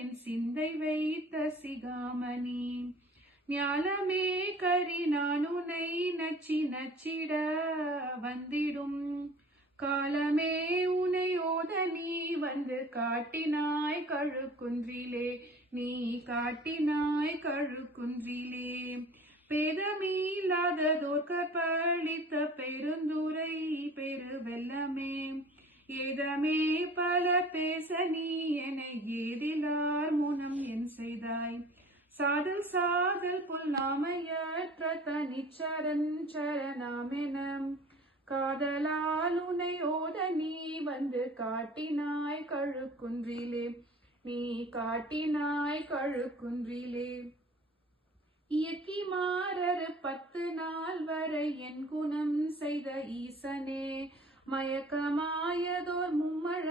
என் சிந்தை வைத்த சிகாமணி. ஞாலமே கரி நான் உனை நச்சி நச்சிட வந்திடும் காலமே உனை ஓத நீ வந்து காட்டினாய் கழுக்குன்றிலே, நீ காட்டினாய் கழுக்குன்றிலே. பேதமில்லாததோர் கற்பழித்த பெருந்துரை பெருவெல்லமே, ஏதமே பல பேச நீ என ஏதிலார் முனம் என் செய்தாய். சாதல் சாதல் புல்லாமையற்ற தனிச்சரண் சரணாமென காதலால் உனை ஓத நீ வந்து காட்டினாய் கழுக்குன்றிலே, நீ காட்டினாய் கழுக்குன்றிலே. இயக்கி மாறரு 10 நாள் வரை என் குணம் செய்த ஈசனே, மயக்கமாயதோர் மும்மழ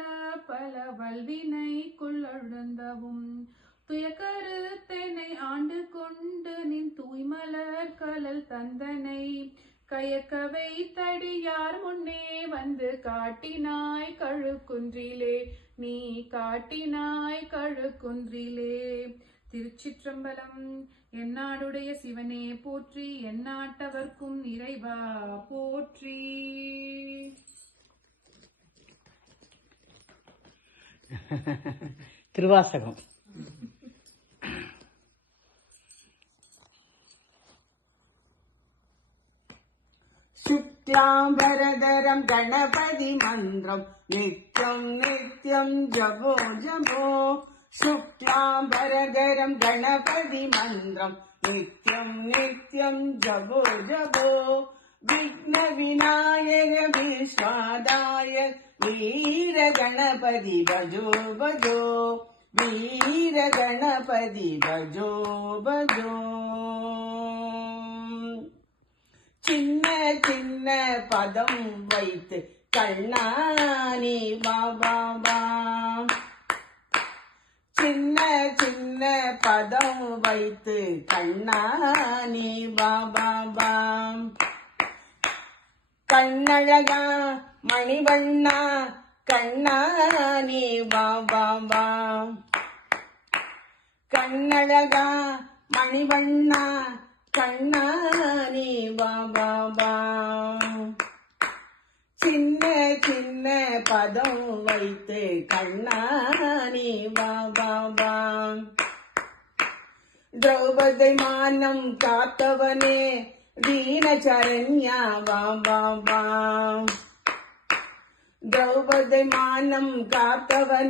பல வல்வினைக்குள்ளழுந்தவும் துயக்கருத்தெனை ஆண்டு கொண்டு நின் தூய்மலர் கலல் தந்தனை கயக்கவை தடியார் முன்னே வந்து காட்டினாய் கழுக்குன்றிலே, நீ காட்டினாய் கழுக்குன்றிலே. திருச்சிற்றம்பலம். எந்நாடுடைய சிவனே போற்றி, எந்நாட்டவர்க்கும் இறைவா போற்றி. திருவாசகம். शुक्लांबरधरं गणपति मंत्रं नित्यं नित्यं जपो जपो. शुक्लांबरधरं गणपति मंत्रं नित्यं नित्यं जपो जपो. विघ्न विनायक विश्वादाय वीर गणपति भजो भजो, वीर गणपति भजो भजो. சின்ன சின்ன பதம் வைத்து கண்ணானி பாபா, சின்ன சின்ன பதம் வைத்து கண்ணானி பாபா. கண்ணழகா மணிவண்ணா கண்ணானி பாபா, கண்ணழகா மணிவண்ணா கண்ணானி பாபா. சின்ன சின்ன பதம் வைத்து கண்ணானி பாபா. திரௌபதி மானம் காத்தவனே தீனசரண்யா பாபா, திரௌபதி மானம் காத்தவனே